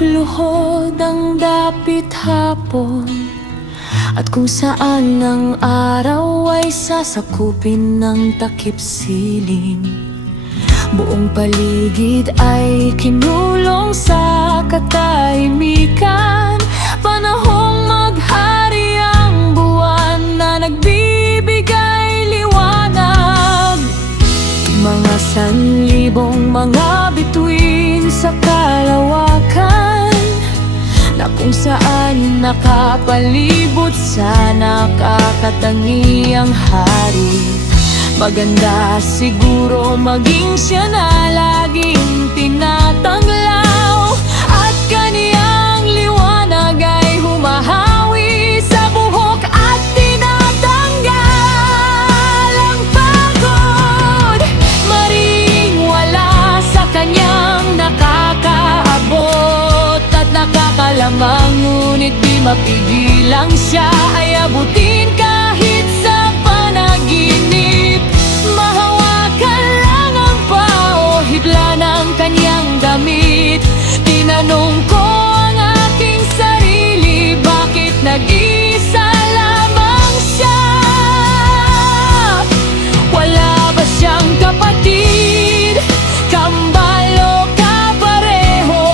Nagluhod ang dapit hapon, at kung saan ang araw ay sasakupin ng takip siling. Buong paligid ay kinulong sa katahimikan. Panahong maghari ang buwan na nagbibigay liwanag. Mga sanlibong mga bituin sa kalawakan, na kung saan nakapalibot sa nakakatangiang hari. Maganda siguro maging siya na laging tinatanglaw, at kaniyang liwanag ay humahawi sa buhok at tinatanggal ang pagod. Maring wala sa kanyang nakakaabot at nakakalamang, ngunit di mapigilang siya ay abutin kahit sa panaginip. Mahawakan lang ang pao, hidla ng kanyang damit. Tinanong ko ang aking sarili, bakit nag-isa lamang siya? Wala ba siyang kapatid, kambal o kapareho?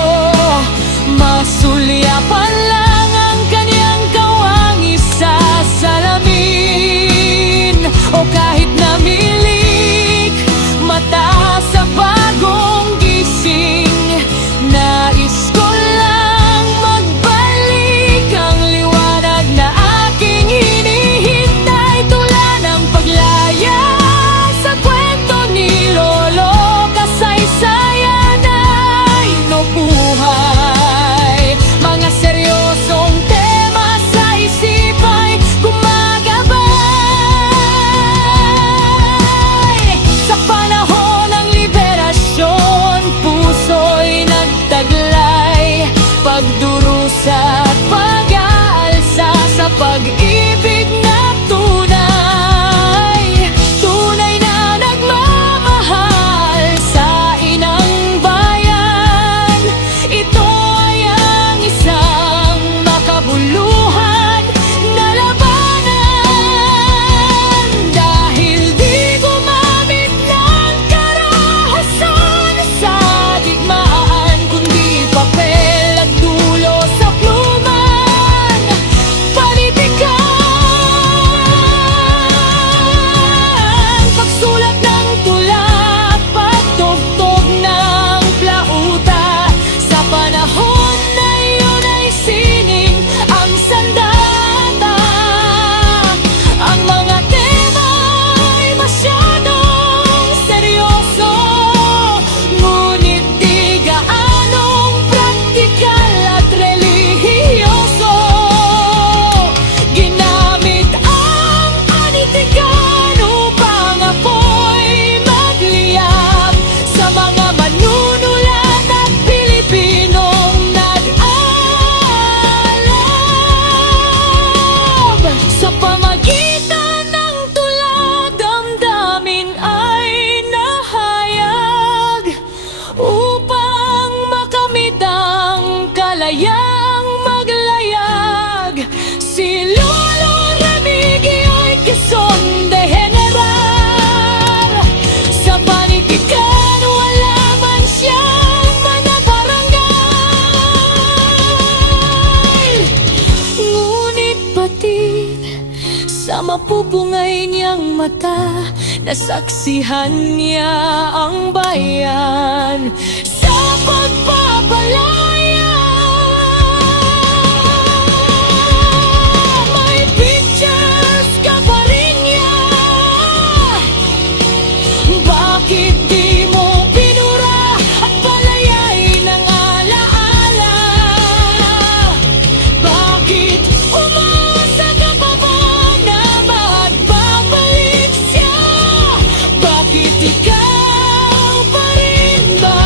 Masulyapan lang ang kanyang kawangis sa salamin, o kahit namilik mata sa bagong gising. Nais ko lang magbalik ang liwanag na aking hinihintay, tula ng paglaya sa kwento ni Lolo. Kasaysayan ay nabuhay, mga seryosong tema sa isip ay gumagabay. Sa panahon ng liberasyon, puso'y nagtaglay, pagdurusa at pag-aalsa sa pag-ibig na tunay. Tunay na nagmamahal sa inang bayan. Ito ay ang isang makabuluhan na labanan. Dahil di gumamit ng karahasan sa digmaan, kundi papel at dulo sa pluman. Panitikan, pagsulat ng tula at pagtugtog ng plauta. Sa panahon na iyon ay sining ang sandata. Ang mga tema ay masyadong seryoso, ngunit di gaanong praktikal at relihiyoso. Ginamit ang panitikan upang apoy magliyab sa mga manunulat at Pilipinong nag-aalab. Sa pamagitan ng tula, damdamin ay nahayag upang makamit ang kalayang maglayag. Si Lolo Remigio'y Quezon de General. Sa panitikan wala man siyang manabarangay, ngunit batid sa mapupungay niyang mata, nasaksihan niya ang bayan sa pagpapalaya. May pictures ka pa rin niya, bakit di mo pinura at palayay ng alaala? Bakit umasa ka pa ba na magbabalik siya? Bakit ikaw pa rin ba?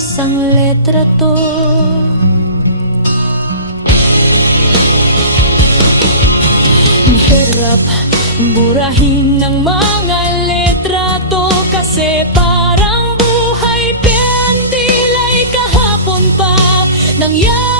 isang letra to. Hirap burahin ng mga letra to, kasi parang buhay pendilay kahapon pa nangyari.